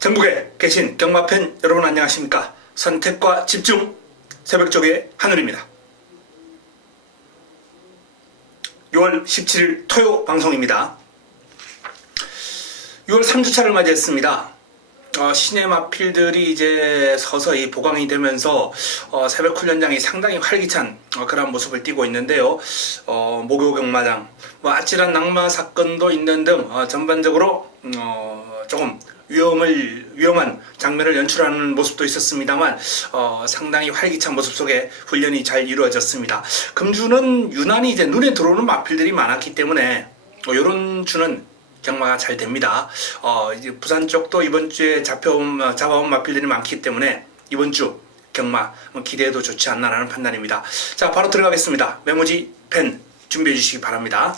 전국에 계신 경마팬 여러분 안녕하십니까? 선택과 집중 새벽쪽의 한울입니다. 6월 17일 토요 방송입니다. 6월 3주차를 맞이했습니다. 시내 마필들이 이제 서서히 보강이 되면서 새벽 훈련장이 상당히 활기찬 그런 모습을 띠고 있는데요. 목요 경마장, 아찔한 낙마 사건도 있는 등 전반적으로 조금 위험한 장면을 연출하는 모습도 있었습니다만 상당히 활기찬 모습 속에 훈련이 잘 이루어졌습니다. 금주는 유난히 이제 눈에 들어오는 마필들이 많았기 때문에 이런 주는 경마가 잘 됩니다. 이제 부산 쪽도 이번 주에 잡아온 마필들이 많기 때문에 이번 주 경마 기대해도 좋지 않나라는 판단입니다. 자, 바로 들어가겠습니다. 메모지 펜 준비해 주시기 바랍니다.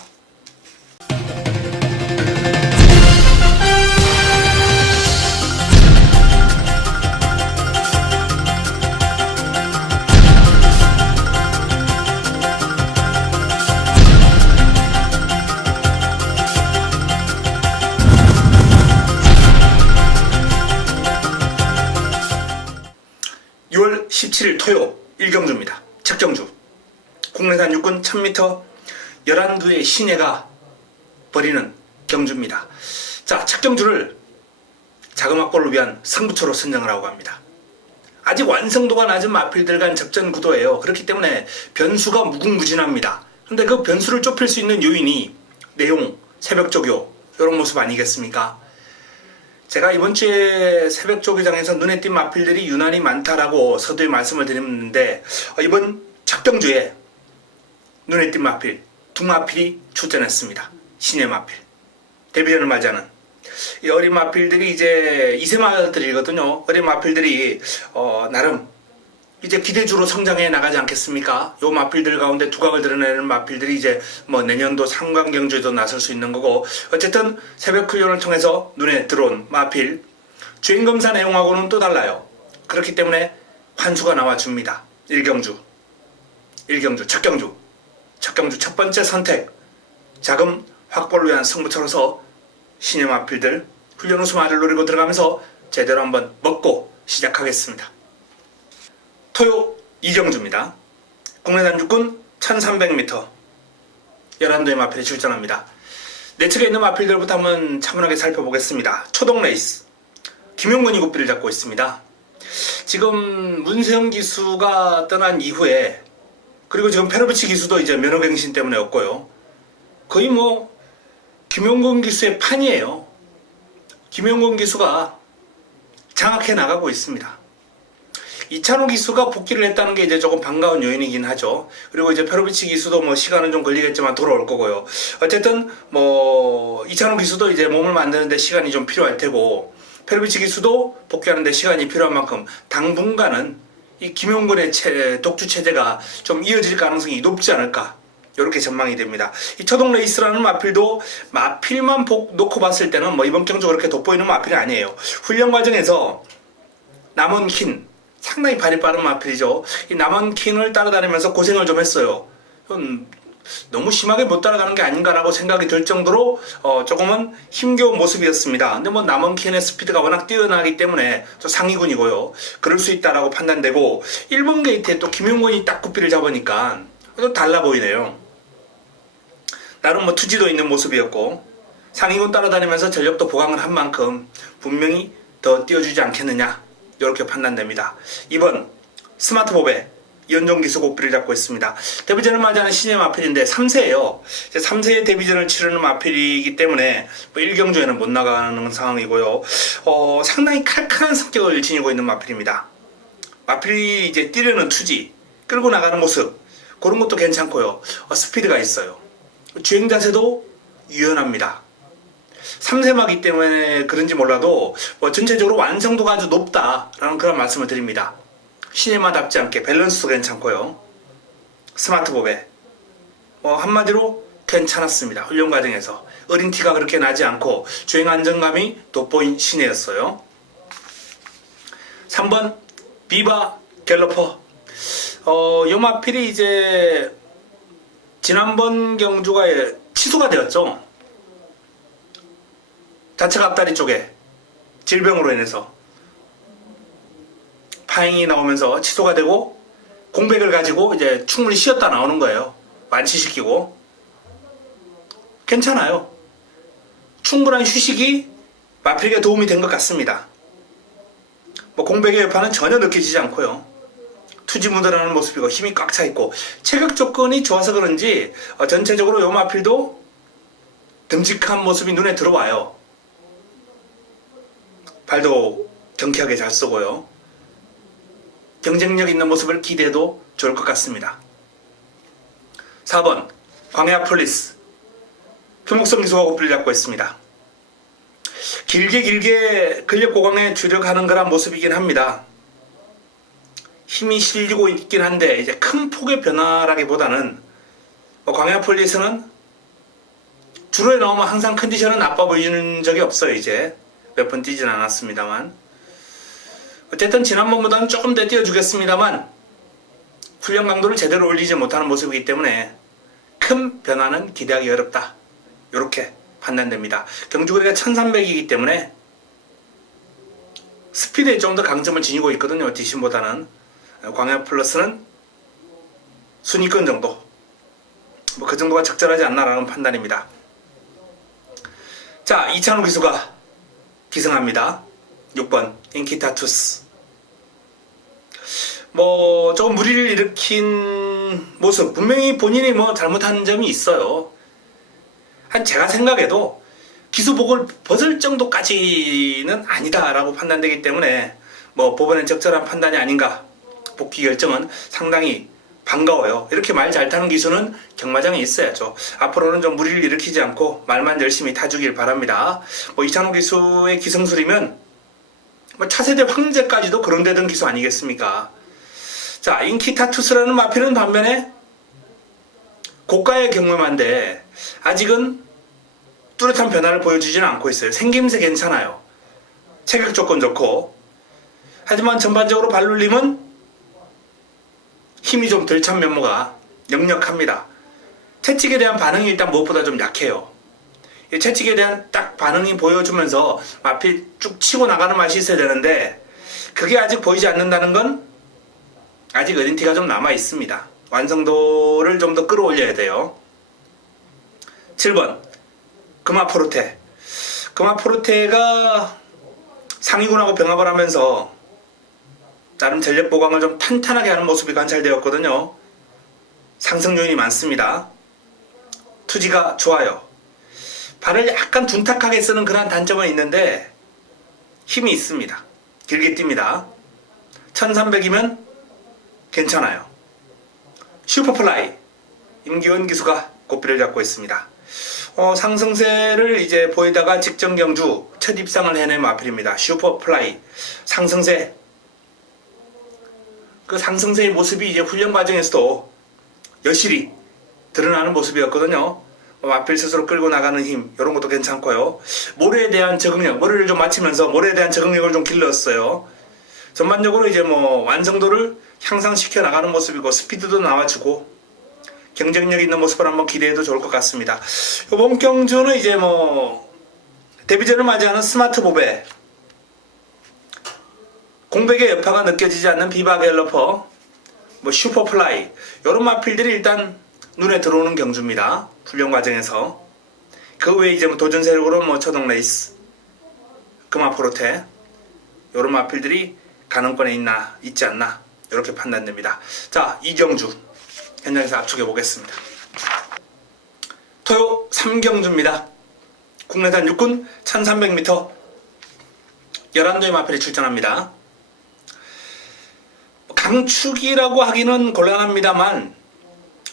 (6월 17일) 토요 1경주입니다. 첫 경주 국내산 육군 1000m 11두의 신예가 벌이는 경주입니다. 자, 첫 경주를 자금확보를 위한 승부처로 선정을 하고 갑니다. 아직 완성도가 낮은 마필들 간 접전 구도예요. 그렇기 때문에 변수가 무궁무진합니다. 근데 그 변수를 좁힐 수 있는 요인이 내용, 새벽조교 이런 모습 아니겠습니까? 제가 이번 주에 새벽조교장에서 눈에 띈 마필들이 유난히 많다라고 서두에 말씀을 드렸는데 이번 첫 경주에 눈에 띈 마필 두 마필이 출전했습니다. 신예 마필, 데뷔전을 맞이하는 이 어린 마필들이 이제 2세 마들이거든요. 어린 마필들이 나름 이제 기대주로 성장해 나가지 않겠습니까? 요 마필들 가운데 두각을 드러내는 마필들이 이제 내년도 상관경주에도 나설 수 있는 거고, 어쨌든 새벽 훈련을 통해서 눈에 들어온 마필 주행검사 내용하고는 또 달라요. 그렇기 때문에 환수가 나와줍니다. 1경주 첫 경주 첫 번째 선택 자금 확보를 위한 승부처로서 신예 마필들 훈련 우승화를 노리고 들어가면서 제대로 한번 먹고 시작하겠습니다. 토요 2경주입니다. 국내산 육군 1300m 11두의 마필이 출전합니다. 내측에 있는 마필들부터 한번 차분하게 살펴보겠습니다. 초동 레이스 김용근이 고삐를 잡고 있습니다. 지금 문세영 기수가 떠난 이후에, 그리고 지금 페로비치 기수도 이제 면허갱신 때문에 없고요. 거의 김용근 기수의 판이에요. 김용근 기수가 장악해 나가고 있습니다. 이찬호 기수가 복귀를 했다는 게 이제 조금 반가운 요인이긴 하죠. 그리고 이제 페로비치 기수도 시간은 좀 걸리겠지만 돌아올 거고요. 어쨌든 이찬호 기수도 이제 몸을 만드는데 시간이 좀 필요할 테고, 페로비치 기수도 복귀하는데 시간이 필요한 만큼 당분간은 이 김용근의 독주 체제가 좀 이어질 가능성이 높지 않을까, 이렇게 전망이 됩니다. 이 초동 레이스라는 마필도 마필만 놓고 봤을 때는 이번 경주 그렇게 돋보이는 마필이 아니에요. 훈련 과정에서 남원 킨 상당히 발이 빠른 마필이죠. 이 남원 킨을 따라다니면서 고생을 좀 했어요. 너무 심하게 못 따라가는 게 아닌가라고 생각이 들 정도로 조금은 힘겨운 모습이었습니다. 근데 남원 킨의 스피드가 워낙 뛰어나기 때문에 또 상위군이고요. 그럴 수 있다라고 판단되고, 1번 게이트에 또 김용곤이 딱 구피를 잡으니까 또 달라 보이네요. 나름 투지도 있는 모습이었고, 상위군 따라다니면서 전력도 보강을 한 만큼 분명히 더 띄워주지 않겠느냐, 이렇게 판단됩니다. 2번 스마트법에 이현종 기수 고삐를 잡고 있습니다. 데뷔전을 맞이하는 신예 마필인데 3세예요. 3세의 데뷔전을 치르는 마필이기 때문에 1경주에는 못 나가는 상황이고요. 상당히 칼칼한 성격을 지니고 있는 마필입니다. 마필이 이제 뛰려는 투지, 끌고 나가는 모습, 그런 것도 괜찮고요. 스피드가 있어요. 주행 자세도 유연합니다. 3세마기 때문에 그런지 몰라도 전체적으로 완성도가 아주 높다라는 그런 말씀을 드립니다. 신예마답지 않게 밸런스도 괜찮고요. 스마트법에 한마디로 괜찮았습니다. 훈련 과정에서 어린 티가 그렇게 나지 않고 주행 안정감이 돋보인 신예였어요. 3번 비바 갤러퍼. 요 마필이 이제 지난번 경주가 취소가 되었죠. 자체가 앞다리 쪽에 질병으로 인해서 파행이 나오면서 취소가 되고 공백을 가지고 이제 충분히 쉬었다 나오는 거예요. 완치시키고. 괜찮아요. 충분한 휴식이 마필에게 도움이 된 것 같습니다. 뭐 공백의 여파는 전혀 느껴지지 않고요. 투지 묻어나는 모습이고 힘이 꽉 차 있고 체격 조건이 좋아서 그런지 전체적으로 요 마필도 듬직한 모습이 눈에 들어와요. 발도 경쾌하게 잘 쏘고요. 경쟁력 있는 모습을 기대해도 좋을 것 같습니다. 4번 광야 폴리스 표목성 기수가 고삐를 잡고 있습니다. 길게 근력 고강에 주력하는 거란 모습이긴 합니다. 힘이 실리고 있긴 한데 이제 큰 폭의 변화라기보다는 광야 폴리스는 주로에 나오면 항상 컨디션은 나빠 보이는 적이 없어요. 이제 몇 번 뛰진 않았습니다만 어쨌든 지난번보다는 조금 더 뛰어주겠습니다만 훈련 강도를 제대로 올리지 못하는 모습이기 때문에 큰 변화는 기대하기 어렵다. 이렇게 판단됩니다. 경주거리가 1300이기 때문에 스피드에 좀 더 강점을 지니고 있거든요. 디신보다는. 광야 플러스는 순위권 정도, 뭐 그 정도가 적절하지 않나라는 판단입니다. 자, 이찬호 기수가 기승합니다. 6번 인키타투스. 뭐 조금 무리를 일으킨 모습, 분명히 본인이 뭐 잘못한 점이 있어요. 한 제가 생각해도 기수복을 벗을 정도까지는 아니다라고 판단되기 때문에 뭐 법원의 적절한 판단이 아닌가. 복귀 결정은 상당히 반가워요. 이렇게 말 잘 타는 기수는 경마장에 있어야죠. 앞으로는 좀 무리를 일으키지 않고 말만 열심히 타주길 바랍니다. 뭐 이찬호 기수의 기승술이면 뭐 차세대 황제까지도 그런데던 기수 아니겠습니까? 자, 인키타투스라는 마필은 반면에 고가의 경험한데 아직은 뚜렷한 변화를 보여주지는 않고 있어요. 생김새 괜찮아요. 체격 조건 좋고. 하지만 전반적으로 발놀림은 힘이 좀 덜 찬 면모가 역력합니다. 채찍에 대한 반응이 일단 무엇보다 좀 약해요. 이 채찍에 대한 딱 반응이 보여주면서 마필 쭉 치고 나가는 맛이 있어야 되는데 그게 아직 보이지 않는다는 건 아직 어린 티가 좀 남아 있습니다. 완성도를 좀 더 끌어올려야 돼요. 7번 금화포르테. 금화포르테가 상위군하고 병합을 하면서 나름 전력 보강을 좀 탄탄하게 하는 모습이 관찰되었거든요. 상승 요인이 많습니다. 투지가 좋아요. 발을 약간 둔탁하게 쓰는 그런 단점은 있는데 힘이 있습니다. 길게 뜁니다. 1300이면 괜찮아요. 슈퍼플라이 임기원 기수가 고삐를 잡고 있습니다. 상승세를 이제 보이다가 직전 경주 첫 입상을 해낸 마필입니다. 슈퍼플라이 상승세. 그 상승세의 모습이 이제 훈련 과정에서도 여실히 드러나는 모습이었거든요. 마필 스스로 끌고 나가는 힘, 이런 것도 괜찮고요. 모래에 대한 적응력, 모래를 좀 맞추면서 모래에 대한 적응력을 좀 길렀어요. 전반적으로 이제 뭐 완성도를 향상시켜 나가는 모습이고 스피드도 나와주고 경쟁력 있는 모습을 한번 기대해도 좋을 것 같습니다. 이번 경주는 이제 뭐 데뷔전을 맞이하는 스마트 보배, 공백의 여파가 느껴지지 않는 비바 갤러퍼, 뭐 슈퍼플라이, 이런 마필들이 일단 눈에 들어오는 경주입니다. 훈련 과정에서. 그 외에 이제 뭐 도전 세력으로 뭐 초동 레이스, 금화포르테, 이런 마필들이 가능권에 있지 않나 이렇게 판단됩니다. 자, 이경주 현장에서 압축해 보겠습니다. 토요 3경주입니다. 국내산 육군 1300m 11도의 마필이 출전합니다. 강축이라고 하기는 곤란합니다만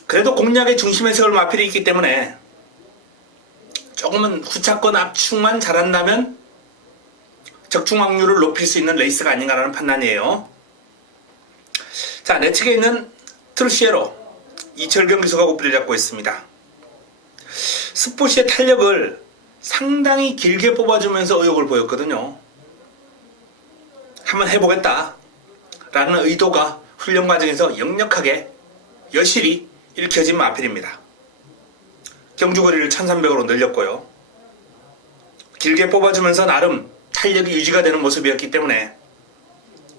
그래도 공략의 중심에 세울 마필이 있기 때문에 조금은 후차권 압축만 잘한다면 적중 확률을 높일 수 있는 레이스가 아닌가라는 판단이에요. 자, 내측에 있는 트루시에로 이철경 기수가 고삐를 잡고 있습니다. 스포시의 탄력을 상당히 길게 뽑아주면서 의욕을 보였거든요. 한번 해보겠다 라는 의도가 훈련 과정에서 역력하게 여실히 읽혀진 마필입니다. 경주거리를 1300으로 늘렸고요. 길게 뽑아주면서 나름 탄력이 유지가 되는 모습이었기 때문에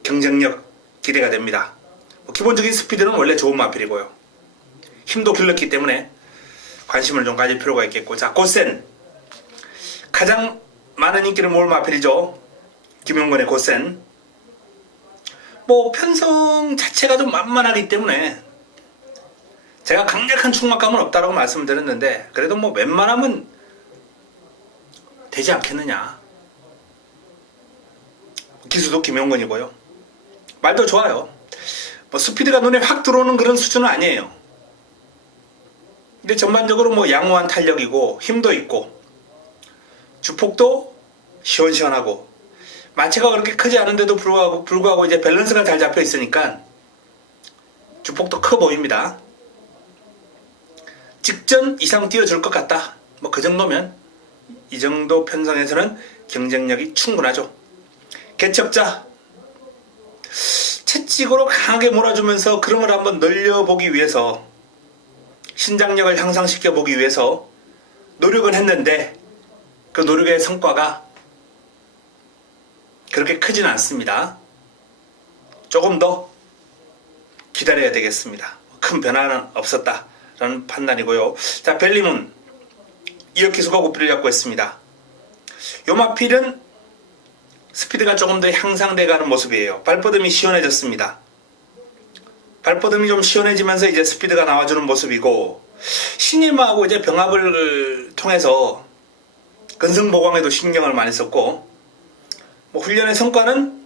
경쟁력 기대가 됩니다. 기본적인 스피드는 원래 좋은 마필이고요. 힘도 길렀기 때문에 관심을 좀 가질 필요가 있겠고, 자, 고센. 가장 많은 인기를 모을 마필이죠. 김용건의 고센. 편성 자체가 좀 만만하기 때문에 제가 강력한 충막감은 없다라고 말씀을 드렸는데, 그래도 웬만하면 되지 않겠느냐. 기수도 김용건이고요. 말도 좋아요. 스피드가 눈에 확 들어오는 그런 수준은 아니에요. 근데 전반적으로 양호한 탄력이고 힘도 있고 주폭도 시원시원하고 마체가 그렇게 크지 않은데도 불구하고 이제 밸런스가 잘 잡혀 있으니까 주폭도 커 보입니다. 직전 이상 뛰어줄 것 같다. 그 정도면 이 정도 편성에서는 경쟁력이 충분하죠. 개척자 채찍으로 강하게 몰아주면서 그런 걸 한번 늘려보기 위해서, 신장력을 향상시켜 보기 위해서 노력은 했는데 그 노력의 성과가 그렇게 크진 않습니다. 조금 더 기다려야 되겠습니다. 큰 변화는 없었다라는 판단이고요. 자, 벨리문 이어키수가 고삐를 잡고 있습니다. 요 마필은 스피드가 조금 더 향상돼 가는 모습이에요. 발버듬이 시원해졌습니다. 발버듬이 좀 시원해지면서 이제 스피드가 나와주는 모습이고, 신임하고 이제 병합을 통해서 근성보강에도 신경을 많이 썼고, 훈련의 성과는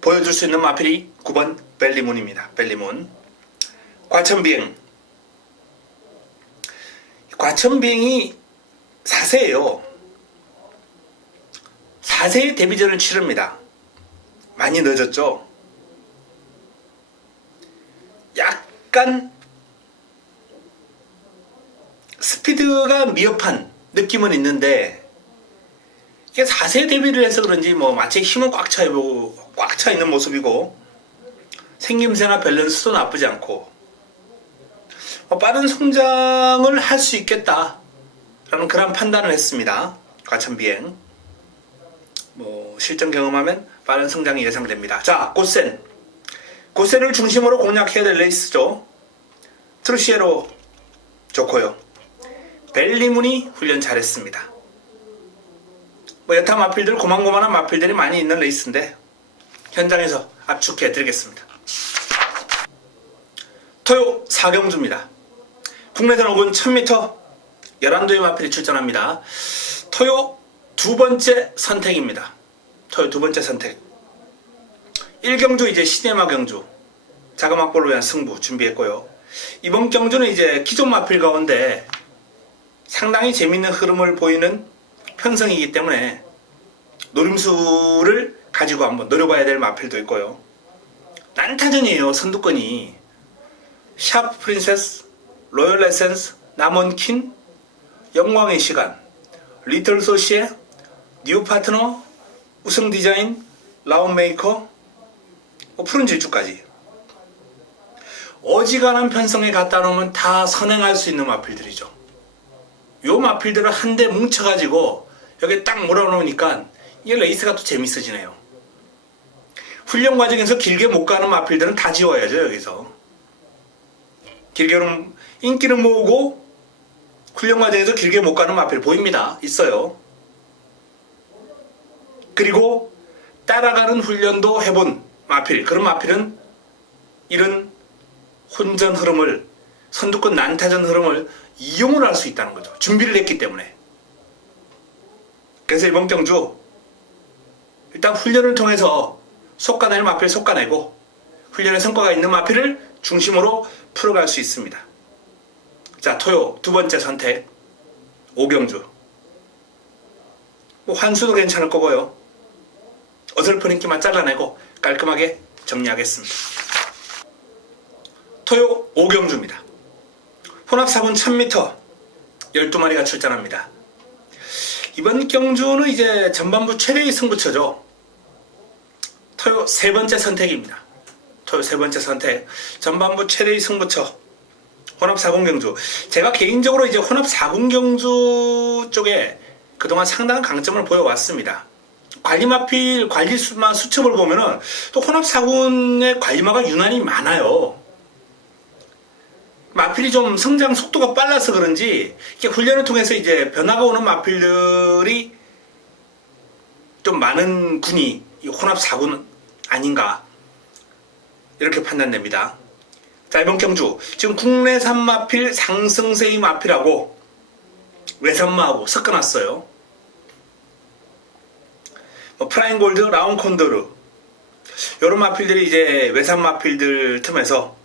보여줄 수 있는 마필이 9번 벨리문입니다. 벨리문. 과천비행. 과천비행이 4세예요. 4세의 데뷔전을 치릅니다. 많이 늦었죠. 약간 스피드가 미흡한 느낌은 있는데, 이게 4세 데뷔를 해서 그런지 마치 힘은 꽉 차 있는 모습이고, 생김새나 밸런스도 나쁘지 않고, 빠른 성장을 할 수 있겠다라는 그런 판단을 했습니다. 과천비행. 실전 경험하면 빠른 성장이 예상됩니다. 자, 고센. 고센을 중심으로 공략해야 될 레이스죠. 트루시에로 좋고요. 벨리문이 훈련 잘했습니다. 여타 마필들, 고만고만한 마필들이 많이 있는 레이스인데 현장에서 압축해 드리겠습니다. 토요 4경주입니다. 국내선 5군 1000m 11도의 마필이 출전합니다. 토요 두 번째 선택입니다. 토요 두 번째 선택. 1경주 이제 시네마 경주, 자금 확보를 위한 승부 준비했고요. 이번 경주는 이제 기존 마필 가운데 상당히 재밌는 흐름을 보이는 편성이기 때문에 노림수를 가지고 한번 노려봐야 될 마필도 있고요. 난타전이에요. 선두권이 샵 프린세스, 로열 에센스, 남원킨, 영광의 시간, 리틀 소시에, 뉴 파트너, 우승 디자인, 라운메이커, 푸른 질주까지 어지간한 편성에 갖다 놓으면 다 선행할 수 있는 마필들이죠. 요 마필들을 한데 뭉쳐가지고 여기 딱 몰아놓으니까 이게 레이스가 또 재밌어지네요. 훈련 과정에서 길게 못 가는 마필들은 다 지워야죠. 여기서 길게는 인기는 모으고 훈련 과정에서 길게 못 가는 마필 보입니다. 있어요. 그리고 따라가는 훈련도 해본 마필, 그런 마필은 이런 혼전 흐름을, 선두권 난타전 흐름을 이용을 할 수 있다는 거죠. 준비를 했기 때문에. 그래서 이번 경주 일단 훈련을 통해서 솎아낼 마필 솎아내고 훈련의 성과가 있는 마필을 중심으로 풀어갈 수 있습니다. 자, 토요 두 번째 선택 5경주. 환수도 괜찮을 거고요. 어설픈 인기만 잘라내고 깔끔하게 정리하겠습니다. 토요 5경주입니다. 혼합 4분 1000m 12마리가 출전합니다. 이번 경주는 이제 전반부 최대의 승부처죠. 토요 세 번째 선택입니다. 토요 세 번째 선택. 전반부 최대의 승부처. 혼합 4분 경주. 제가 개인적으로 이제 혼합 4분 경주 쪽에 그동안 상당한 강점을 보여왔습니다. 관리마 수첩을 보면은 또 혼합사군의 관리마가 유난히 많아요. 마필이 좀 성장 속도가 빨라서 그런지 이렇게 훈련을 통해서 이제 변화가 오는 마필들이 좀 많은 군이 혼합사군 아닌가 이렇게 판단됩니다. 자, 이번 경주 지금 국내산 마필 상승세의 마필하고 외산마하고 섞어놨어요. 프라임 골드, 라운 콘도르 이런 마필들이 이제 외산 마필들 틈에서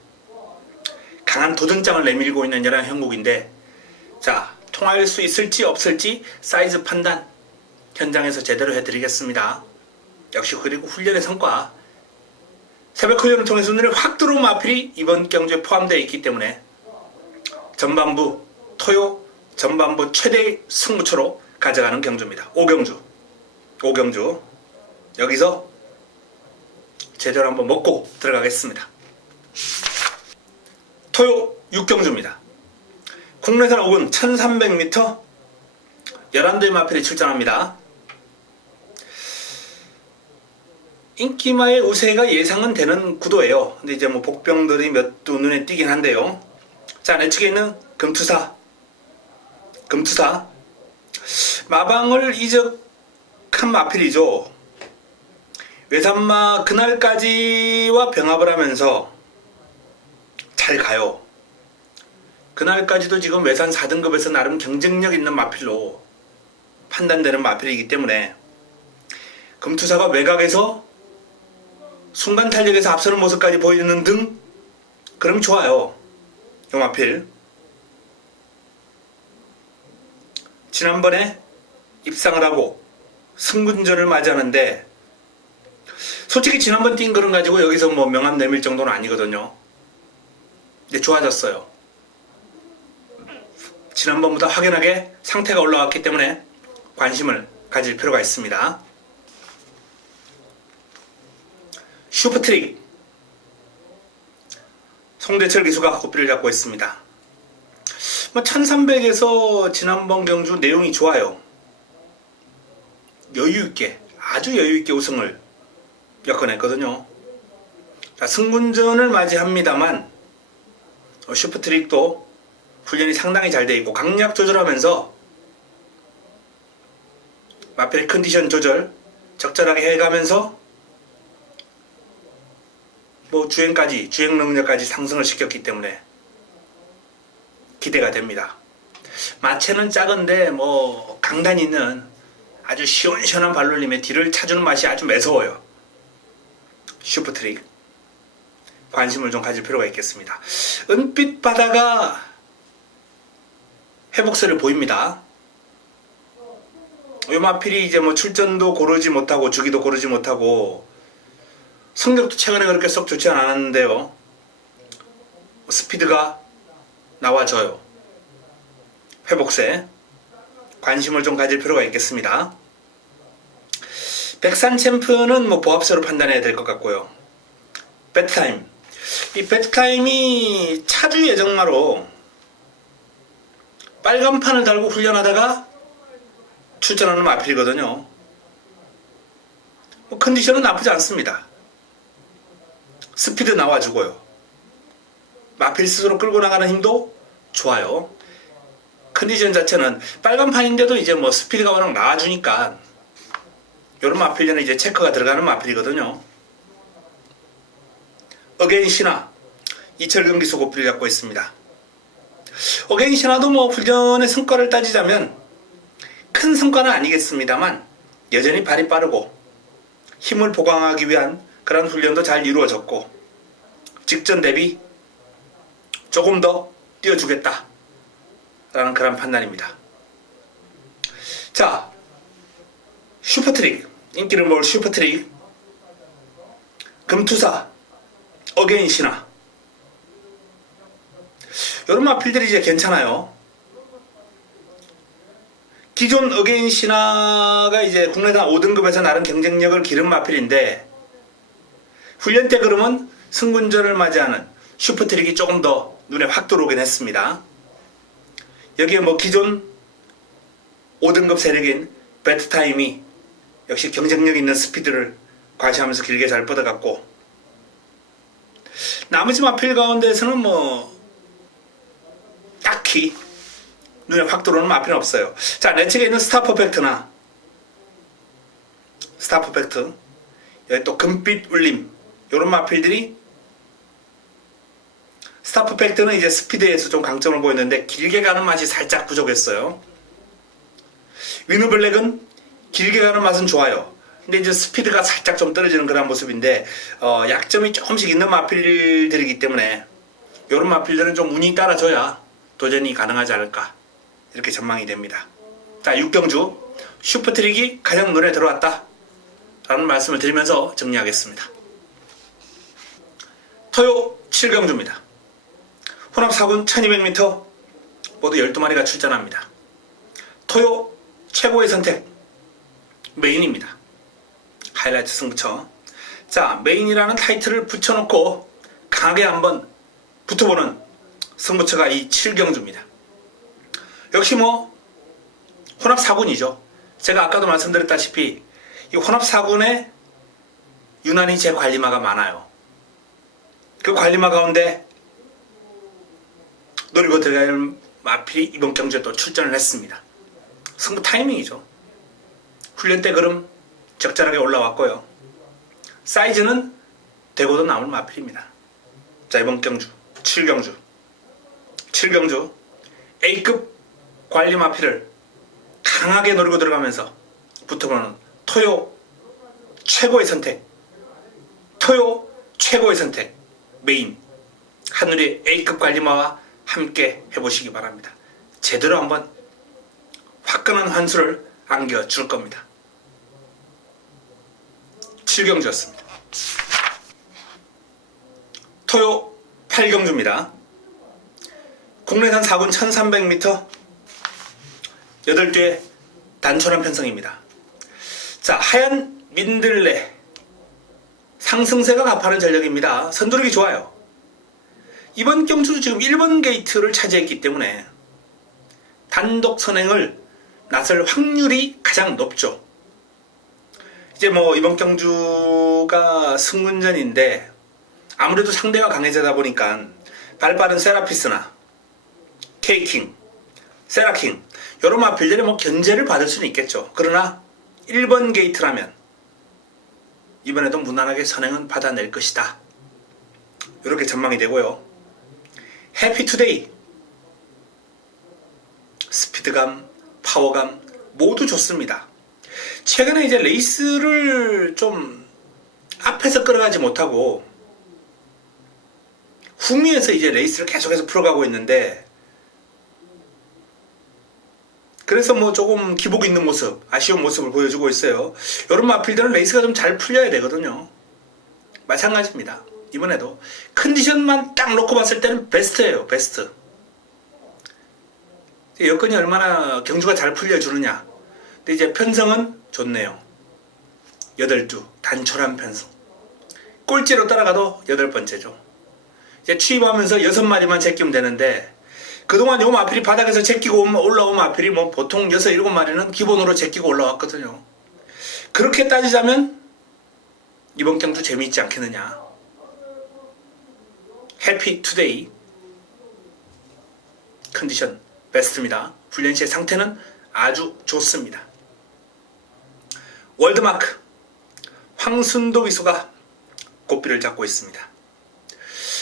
강한 도전장을 내밀고 있는 여러 형국인데, 자, 통할 수 있을지 없을지 사이즈 판단 현장에서 제대로 해드리겠습니다. 역시 그리고 훈련의 성과, 새벽 훈련을 통해서 눈에 확 들어온 마필이 이번 경주에 포함되어 있기 때문에 전반부 토요 전반부 최대의 승부처로 가져가는 경주입니다. 5경주 여기서 제대로 한번 먹고 들어가겠습니다. 토요 6경주입니다. 국내산 5군 1300m 11대의 마필이 출전합니다. 인기마의 우세가 예상은 되는 구도예요. 근데 이제 뭐 복병들이 몇 두 눈에 띄긴 한데요. 자, 내 측에 있는 금투사 마방을 이적한 마필이죠. 외산마 그날까지와 병합을 하면서 잘 가요. 그날까지도 지금 외산 4등급에서 나름 경쟁력 있는 마필로 판단되는 마필이기 때문에 금투사가 외곽에서 순간 탄력에서 앞서는 모습까지 보이는 등 그럼 좋아요. 이 마필 지난번에 입상을 하고 승군전을 맞이하는데 솔직히 지난번 뛴 거는 가지고 여기서 뭐 명함 내밀 정도는 아니거든요. 근데 좋아졌어요. 지난번보다 확연하게 상태가 올라왔기 때문에 관심을 가질 필요가 있습니다. 슈퍼트릭 송대철 기수가 고삐를 잡고 있습니다. 1300에서 지난번 경주 내용이 좋아요. 여유있게 아주 여유있게 우승을 엮어냈거든요. 자, 승군전을 맞이합니다만 슈퍼트릭도 훈련이 상당히 잘 되어 있고 강약 조절하면서 마필의 컨디션 조절 적절하게 해가면서 뭐 주행 능력까지 상승을 시켰기 때문에 기대가 됩니다. 마체는 작은데 뭐 강단 있는 아주 시원시원한 발놀림에 뒤를 차주는 맛이 아주 매서워요. 슈퍼트릭 관심을 좀 가질 필요가 있겠습니다. 은빛 바다가 회복세를 보입니다. 이 마필이 이제 뭐 출전도 고르지 못하고 주기도 고르지 못하고 성적도 최근에 그렇게 썩 좋지 않았는데요. 스피드가 나와줘요. 회복세 관심을 좀 가질 필요가 있겠습니다. 백산 챔프는 뭐 보합세로 판단해야 될 것 같고요. 배트타임 이 배트타임이 차주 예정마로 빨간판을 달고 훈련하다가 출전하는 마필이거든요. 뭐 컨디션은 나쁘지 않습니다. 스피드 나와주고요. 마필 스스로 끌고 나가는 힘도 좋아요. 컨디션 자체는 빨간판인데도 이제 뭐 스피드가 워낙 나와주니까 이런 마필에는 이제 체크가 들어가는 마필이거든요. 어게인 신화 이철경 기수 고삐를 잡고 있습니다. 어게인 신화도 뭐 훈련의 성과를 따지자면 큰 성과는 아니겠습니다만 여전히 발이 빠르고 힘을 보강하기 위한 그런 훈련도 잘 이루어졌고 직전 대비 조금 더 뛰어주겠다 라는 그런 판단입니다. 자, 슈퍼트릭 인기를 모을 슈퍼트릭 금투사 어게인 신화 이런 마필들이 이제 괜찮아요. 기존 어게인 신화가 이제 국내단 5등급에서 나름 경쟁력을 기른 마필인데 훈련 때 그러면 승군전을 맞이하는 슈퍼트릭이 조금 더 눈에 확 들어오긴 했습니다. 여기에 뭐 기존 5등급 세력인 배트타임이 역시 경쟁력 있는 스피드를 과시하면서 길게 잘 뻗어갔고, 나머지 마필 가운데에서는 뭐 딱히 눈에 확 들어오는 마필은 없어요. 자, 내 책에 있는 스타 퍼펙트나 스타 퍼펙트, 여기 또 금빛 울림, 이런 마필들이, 스타 퍼펙트는 이제 스피드에서 좀 강점을 보였는데 길게 가는 맛이 살짝 부족했어요. 위너블랙은 길게 가는 맛은 좋아요. 근데 이제 스피드가 살짝 좀 떨어지는 그런 모습인데, 약점이 조금씩 있는 마필들이기 때문에 이런 마필들은 좀 운이 따라줘야 도전이 가능하지 않을까, 이렇게 전망이 됩니다. 자, 6경주 슈퍼트릭이 가장 눈에 들어왔다 라는 말씀을 드리면서 정리하겠습니다. 토요 7경주입니다. 혼합 4군 1200m 모두 12마리가 출전합니다. 토요 최고의 선택 메인입니다. 하이라이트 승부처. 자, 메인이라는 타이틀을 붙여놓고 강하게 한번 붙어보는 승부처가 이 7경주입니다. 역시 뭐 혼합 4군이죠. 제가 아까도 말씀드렸다시피 이 혼합 4군에 유난히 제 관리마가 많아요. 그 관리마 가운데 노리고 들어갈 마필이 이번 경주에 또 출전을 했습니다. 승부 타이밍이죠. 훈련 때 그럼 적절하게 올라왔고요. 사이즈는 대고도 나오는 마필입니다. 자, 이번 경주 7경주 A급 관리 마필을 강하게 노리고 들어가면서 붙어보는 토요 최고의 선택, 토요 최고의 선택 메인 한누리 A급 관리마와 함께 해보시기 바랍니다. 제대로 한번 화끈한 환수를 안겨줄 겁니다. 7경주였습니다. 토요 8경주입니다. 국내산 4군 1300m 8뒤의 단촐한 편성입니다. 자, 하얀 민들레 상승세가 가파른 전력입니다. 선두르기 좋아요. 이번 경주도 지금 1번 게이트를 차지했기 때문에 단독 선행을 나설 확률이 가장 높죠. 이제 뭐 이번 경주가 승문전인데 아무래도 상대가 강해지다 보니까 발빠른 세라피스나 케이킹, 세라킹 이런 마필들이 뭐 견제를 받을 수는 있겠죠. 그러나 1번 게이트라면 이번에도 무난하게 선행은 받아낼 것이다, 이렇게 전망이 되고요. 해피투데이 스피드감, 파워감 모두 좋습니다. 최근에 이제 레이스를 좀 앞에서 끌어가지 못하고 후미에서 이제 레이스를 계속해서 풀어가고 있는데, 그래서 뭐 조금 기복 있는 모습, 아쉬운 모습을 보여주고 있어요. 이런 마필들은 레이스가 좀 잘 풀려야 되거든요. 마찬가지입니다. 이번에도 컨디션만 딱 놓고 봤을 때는 베스트예요. 베스트. 여건이 얼마나 경주가 잘 풀려주느냐. 근데 이제 편성은 좋네요. 8주 단촐한 편성. 꼴찌로 따라가도 8번째죠. 이제 취입하면서 6마리만 제끼면 되는데, 그동안 요 마필이 바닥에서 제끼고 올라온 마필이 뭐 보통 6, 7마리는 기본으로 제끼고 올라왔거든요. 그렇게 따지자면 이번 경주 재미있지 않겠느냐. 해피 투데이 컨디션 베스트입니다. 훈련 시의 상태는 아주 좋습니다. 월드마크 황순도 위수가 고삐를 잡고 있습니다.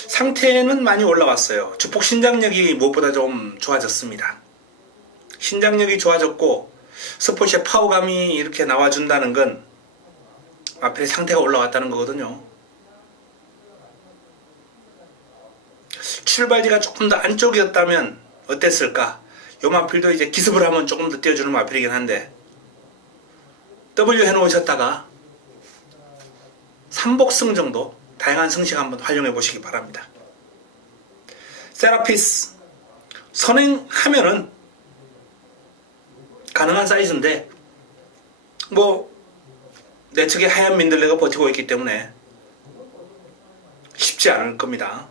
상태는 많이 올라왔어요. 주폭 신장력이 무엇보다 좀 좋아졌습니다. 신장력이 좋아졌고 스포츠의 파워감이 이렇게 나와준다는 건 앞에 상태가 올라왔다는 거거든요. 출발지가 조금 더 안쪽이었다면 어땠을까? 요 마필도 이제 기습을 하면 조금 더 띄워주는 마필이긴 한데, W 해놓으셨다가 3복승 정도 다양한 승식 한번 활용해 보시기 바랍니다. 세라피스 선행하면은 가능한 사이즈인데 뭐 내 측에 하얀 민들레가 버티고 있기 때문에 쉽지 않을 겁니다.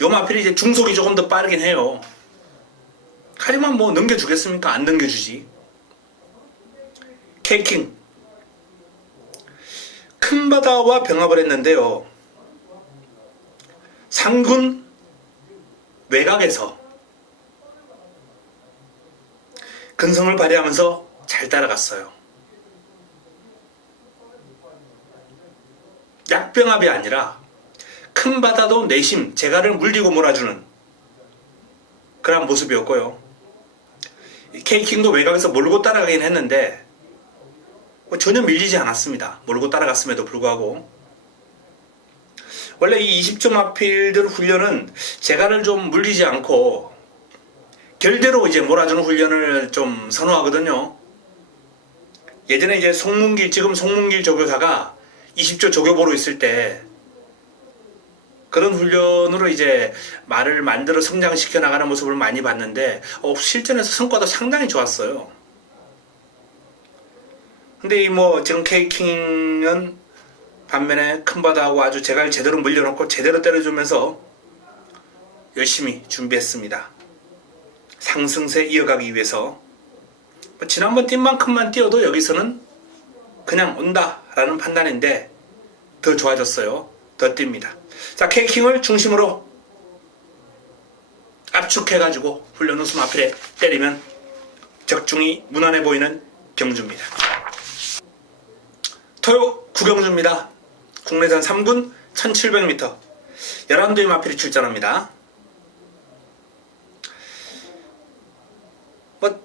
요 마필이 이제 중속이 조금 더 빠르긴 해요. 하지만 뭐 넘겨주겠습니까? 안 넘겨주지. K킹 큰 바다와 병합을 했는데요. 상군 외곽에서 근성을 발휘하면서 잘 따라갔어요. 약병합이 아니라 큰 바다도 내심 재갈을 물리고 몰아주는 그런 모습이었고요. K킹도 외곽에서 몰고 따라가긴 했는데 전혀 밀리지 않았습니다. 몰고 따라갔음에도 불구하고. 원래 이 20조 마필들 훈련은 재갈을 좀 물리지 않고 결대로 이제 몰아주는 훈련을 좀 선호하거든요. 예전에 이제 지금 송문길 조교사가 20조 조교보로 있을 때 그런 훈련으로 이제 말을 만들어 성장시켜 나가는 모습을 많이 봤는데 실전에서 성과도 상당히 좋았어요. 근데 지금 K킹은 반면에 큰 바다하고 아주 재갈 제대로 물려놓고 제대로 때려주면서 열심히 준비했습니다. 상승세 이어가기 위해서 지난번 뛴 만큼만 뛰어도 여기서는 그냥 온다라는 판단인데 더 좋아졌어요. 더 뜁니다. 자, K킹을 중심으로 압축해가지고 훈련 웃음 앞에 때리면 적중이 무난해 보이는 경주입니다. 토요 구경주입니다. 국내산 3군 1700m 11대의 마필이 출전합니다.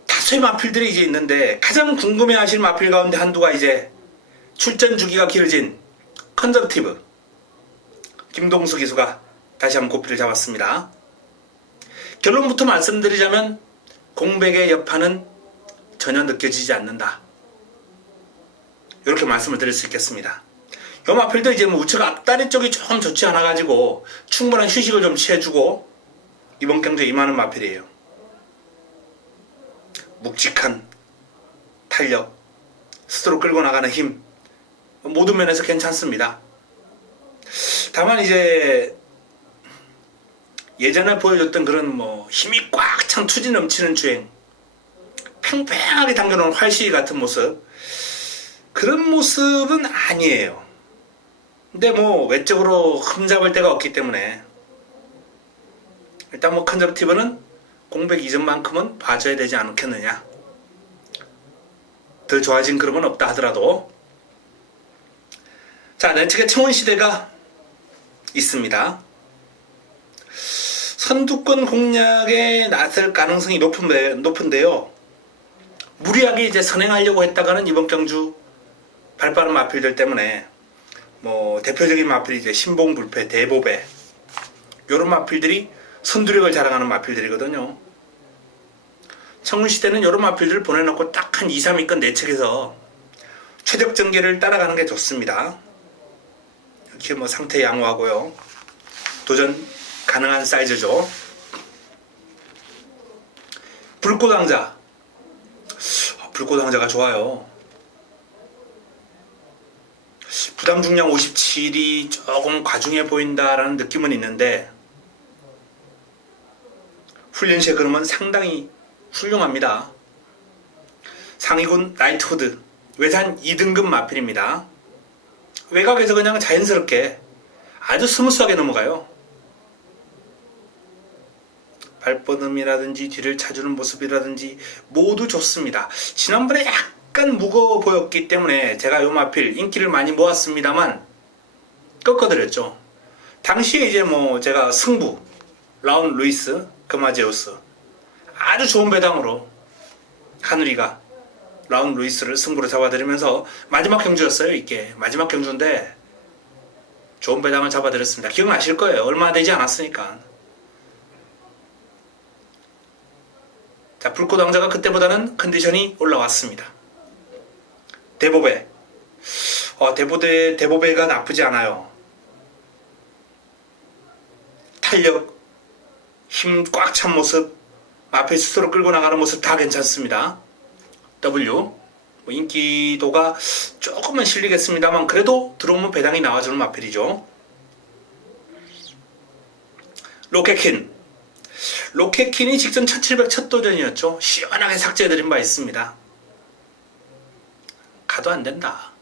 다수의 마필들이 이제 있는데 가장 궁금해하실 마필 가운데 한두가 이제 출전 주기가 길어진 컨저티브 김동수 기수가 다시 한번 고삐를 잡았습니다. 결론부터 말씀드리자면 공백의 여파는 전혀 느껴지지 않는다. 이렇게 말씀을 드릴 수 있겠습니다. 이 마필도 이제 우측 앞다리 쪽이 조금 좋지 않아가지고 충분한 휴식을 좀 취해주고 이번 경주에 임하는 마필이에요. 묵직한 탄력, 스스로 끌고 나가는 힘, 모든 면에서 괜찮습니다. 다만 이제 예전에 보여줬던 그런 힘이 꽉 찬 투지 넘치는 주행, 팽팽하게 당겨놓은 활시위 같은 모습, 그런 모습은 아니에요. 근데 외적으로 흠잡을 데가 없기 때문에 일단 컨저티브는 공백 이전만큼은 봐줘야 되지 않겠느냐. 더 좋아진 그런 건 없다 하더라도. 자, 내 측에 청운시대가 있습니다. 선두권 공략에 나설 가능성이 높은데요. 무리하게 이제 선행하려고 했다가는 이번 경주 발빠른 마필들 때문에 대표적인 마필이 이제 신봉불패, 대보배 요런 마필들이 선두력을 자랑하는 마필들이거든요. 청운시대는 요런 마필들을 보내놓고 딱 한 2, 3위권 내측에서 최적 전개를 따라가는 게 좋습니다. 이렇게 상태 양호하고요. 도전 가능한 사이즈죠. 불꽃왕자. 불꽃왕자가 좋아요. 부담 중량 57이 조금 과중해 보인다라는 느낌은 있는데 훈련 시에 그러면 상당히 훌륭합니다. 상위군 나이트후드 외산 2등급 마필입니다. 외곽에서 그냥 자연스럽게 아주 스무스하게 넘어가요. 발뻗음이라든지 뒤를 차주는 모습이라든지 모두 좋습니다. 지난번에 약간 무거워 보였기 때문에 제가 요 마필 인기를 많이 모았습니다만 꺾어드렸죠. 당시에 이제 제가 승부, 라운 루이스, 그마제우스 아주 좋은 배당으로 하누리가 라운 루이스를 승부로 잡아드리면서 마지막 경주였어요. 이게 마지막 경주인데 좋은 배당을 잡아드렸습니다. 기억나실 거예요. 얼마 되지 않았으니까. 자, 불꽃왕자가 그때보다는 컨디션이 올라왔습니다. 대보배. 대보배가 나쁘지 않아요. 탄력, 힘 꽉 찬 모습, 앞에 스스로 끌고 나가는 모습 다 괜찮습니다. W. 인기도가 조금은 실리겠습니다만 그래도 들어오면 배당이 나와주는 마필이죠. 로켓킨. 로켓킨이 직전 1700 첫 도전이었죠. 시원하게 삭제해드린 바 있습니다. 가도 안 된다.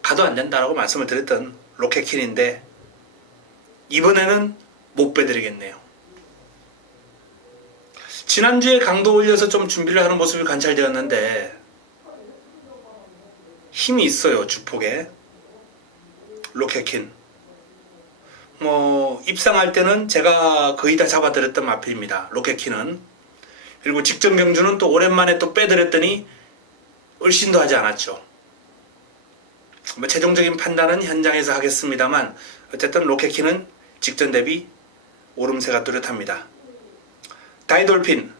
가도 안 된다라고 말씀을 드렸던 로켓킨인데 이번에는 못 빼드리겠네요. 지난주에 강도 올려서 좀 준비를 하는 모습이 관찰되었는데 힘이 있어요. 주폭에 로켓킨 입상할 때는 제가 거의 다 잡아드렸던 마필입니다. 로켓킨은. 그리고 직전 경주는 또 오랜만에 또 빼드렸더니 울신도 하지 않았죠. 최종적인 판단은 현장에서 하겠습니다만 어쨌든 로켓킨은 직전 대비 오름세가 뚜렷합니다. 다이돌핀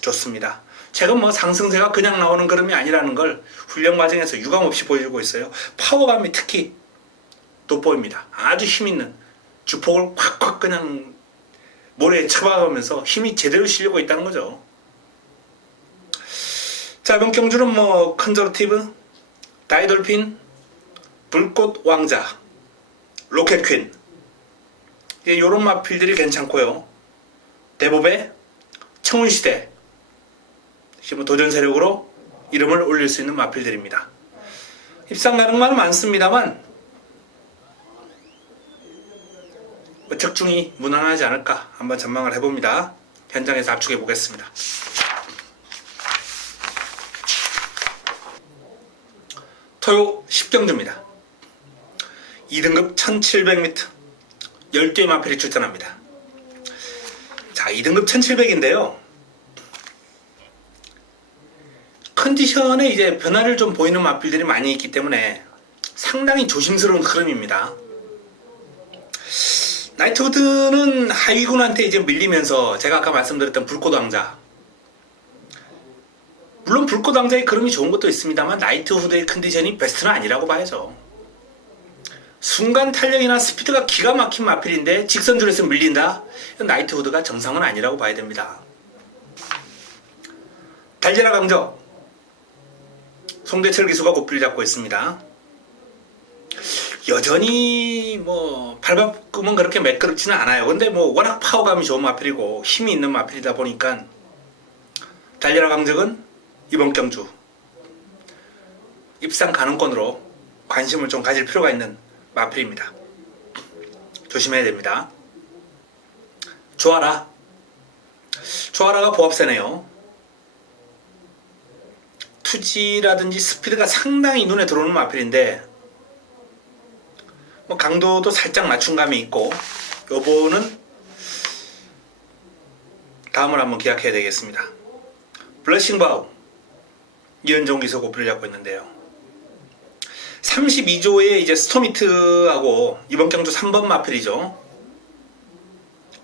좋습니다. 최근 상승세가 그냥 나오는 그림이 아니라는 걸 훈련 과정에서 유감없이 보여주고 있어요. 파워감이 특히 돋보입니다. 아주 힘있는 주폭을 콱콱 그냥 모래에 쳐박으면서 힘이 제대로 실리고 있다는 거죠. 자, 이번 경주는 컨저러티브, 다이돌핀, 불꽃 왕자, 로켓퀸 이런 마필들이 괜찮고요. 대법의 청운시대 도전 세력으로 이름을 올릴 수 있는 마필들입니다. 입상 가능만은 많습니다만 적중이 무난하지 않을까 한번 전망을 해봅니다. 현장에서 압축해 보겠습니다. 토요 10경주입니다. 2등급 1700m 12의 마필이 출전합니다. 자, 2등급 1700인데요. 컨디션에 이제 변화를 좀 보이는 마필들이 많이 있기 때문에 상당히 조심스러운 흐름입니다. 나이트후드는 하위군한테 이제 밀리면서 제가 아까 말씀드렸던 불꽃왕자, 물론 불꽃왕자의 그림이 좋은 것도 있습니다만 나이트후드의 컨디션이 베스트는 아니라고 봐야죠. 순간 탄력이나 스피드가 기가 막힌 마필인데 직선줄에서 밀린다? 나이트후드가 정상은 아니라고 봐야 됩니다. 달려라 강적 송대철 기수가 고삐를 잡고 있습니다. 여전히 밟아보면 그렇게 매끄럽지는 않아요. 근데 워낙 파워감이 좋은 마필이고 힘이 있는 마필이다 보니까 달려라 강적은 이번 경주 입상 가능권으로 관심을 좀 가질 필요가 있는 마필입니다. 조심해야 됩니다. 조아라가 보합세네요. 투지라든지 스피드가 상당히 눈에 들어오는 마필인데 강도도 살짝 맞춘 감이 있고 요거는 다음을 한번 기약해야 되겠습니다. 블러싱바우 이현종 기수 고삐를 잡고 있는데요. 32조의 이제 스토미트하고 이번 경주 3번 마필이죠.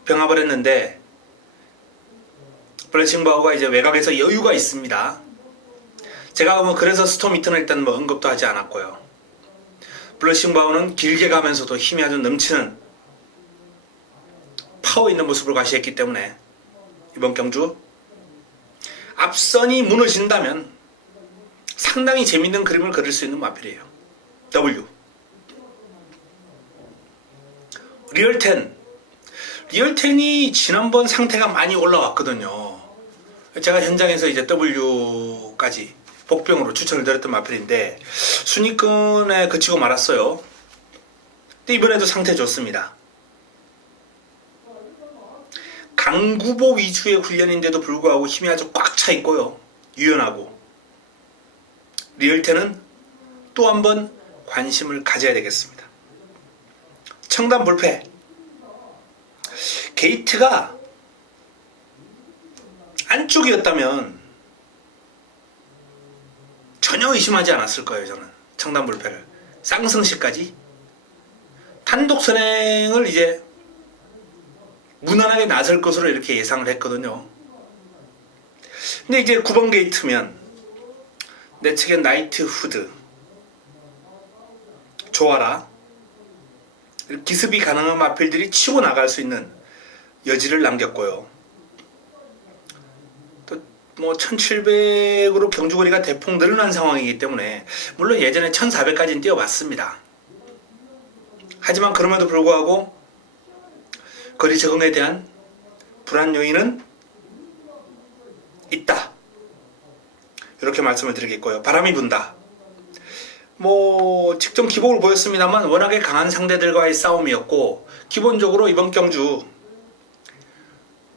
병합을 했는데 블러싱바우가 이제 외곽에서 여유가 있습니다. 제가 그래서 스토미트는 일단 언급도 하지 않았고요. 블러싱바우는 길게 가면서도 힘이 아주 넘치는 파워 있는 모습을 과시했기 때문에 이번 경주 앞선이 무너진다면 상당히 재밌는 그림을 그릴 수 있는 마필이에요. W 리얼텐이 지난번 상태가 많이 올라왔거든요. 제가 현장에서 이제 W까지 복병으로 추천을 드렸던 마필인데 순위권에 그치고 말았어요. 근데 이번에도 상태 좋습니다. 강구보 위주의 훈련인데도 불구하고 힘이 아주 꽉 차 있고요. 유연하고 리얼텐은 또 한번 관심을 가져야 되겠습니다. 청담 불패 게이트가 안쪽이었다면 전혀 의심하지 않았을 거예요. 저는 청담 불패를 쌍성시까지 단독 선행을 이제 무난하게 나설 것으로 이렇게 예상을 했거든요. 근데 이제 9번 게이트면 내 측엔 나이트 후드, 조아라 기습이 가능한 마필들이 치고 나갈 수 있는 여지를 남겼고요. 또 1700으로 경주거리가 대폭 늘어난 상황이기 때문에 물론 예전에 1400까지는 뛰어봤습니다. 하지만 그럼에도 불구하고 거리 적응에 대한 불안 요인은 있다. 이렇게 말씀을 드리겠고요. 바람이 분다. 직전 기복을 보였습니다만 워낙에 강한 상대들과의 싸움이었고, 기본적으로 이번 경주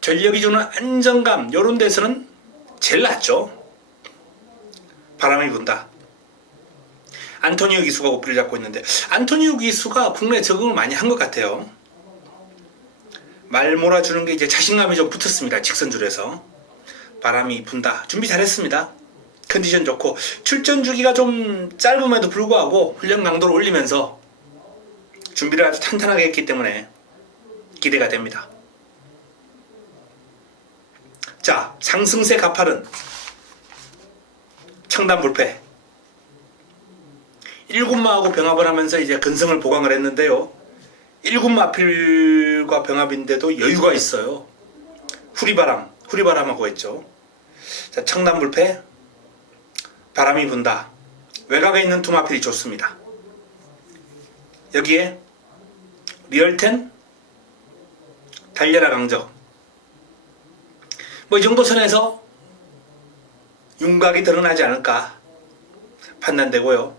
전력이 주는 안정감 이런 데서는 제일 낫죠. 바람이 분다. 안토니오 기수가 고삐를 잡고 있는데, 안토니오 기수가 국내에 적응을 많이 한 것 같아요. 말 몰아주는 게 이제 자신감이 좀 붙었습니다. 직선줄에서. 바람이 분다. 준비 잘했습니다. 컨디션 좋고, 출전 주기가 좀 짧음에도 불구하고 훈련 강도를 올리면서 준비를 아주 탄탄하게 했기 때문에 기대가 됩니다. 자, 상승세 가팔은 청담불패 1군마하고 병합을 하면서 이제 근성을 보강을 했는데요. 1군마필과 병합인데도 여유가 있어요. 후리바람하고 했죠. 자, 청담불패 바람이 분다. 외곽에 있는 투마필이 좋습니다. 여기에 리얼텐 달려라 강적, 이 정도 선에서 윤곽이 드러나지 않을까 판단되고요.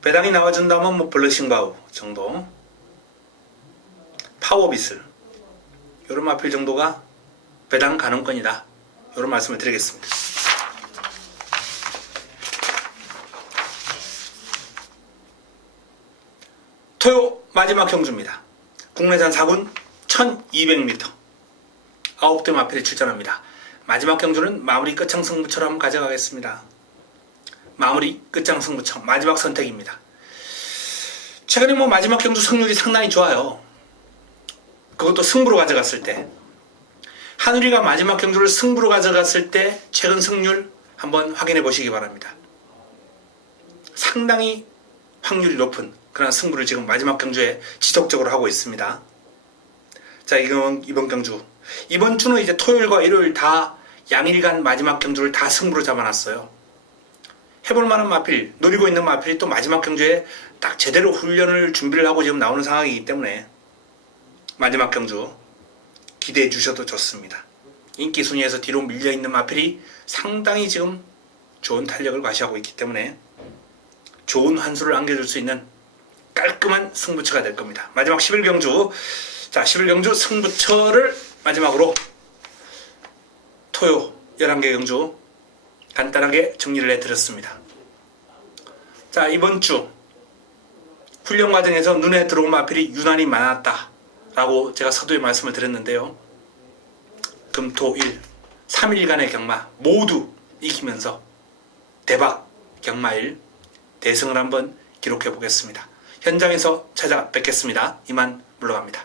배당이 나와준다면 블러싱바우 정도, 파워비슬 이런 마필 정도가 배당 가능권이다, 이런 말씀을 드리겠습니다. 토요 마지막 경주입니다. 국내산 4군 1200m 9대 마필이 출전합니다. 마지막 경주는 마무리 끝장 승부처럼 한번 가져가겠습니다. 마무리 끝장 승부처 마지막 선택입니다. 최근에 마지막 경주 승률이 상당히 좋아요. 그것도 승부로 가져갔을 때, 한우리가 마지막 경주를 승부로 가져갔을 때 최근 승률 한번 확인해 보시기 바랍니다. 상당히 확률이 높은 그런 승부를 지금 마지막 경주에 지속적으로 하고 있습니다. 자, 이번 경주, 이번 주는 이제 토요일과 일요일 다 양일간 마지막 경주를 다 승부로 잡아놨어요. 해볼 만한 마필, 노리고 있는 마필이 또 마지막 경주에 딱 제대로 훈련을 준비를 하고 지금 나오는 상황이기 때문에 마지막 경주 기대해 주셔도 좋습니다. 인기 순위에서 뒤로 밀려있는 마필이 상당히 지금 좋은 탄력을 과시하고 있기 때문에 좋은 환수를 안겨줄 수 있는 깔끔한 승부처가 될 겁니다. 마지막 11경주, 자, 11경주 승부처를 마지막으로 토요 11개 경주 간단하게 정리를 해드렸습니다. 자, 이번 주 훈련 과정에서 눈에 들어온 마필이 유난히 많았다 라고 제가 서두에 말씀을 드렸는데요. 금, 토, 일 3일간의 경마 모두 이기면서 대박 경마일 대승을 한번 기록해 보겠습니다. 현장에서 찾아뵙겠습니다. 이만 물러갑니다.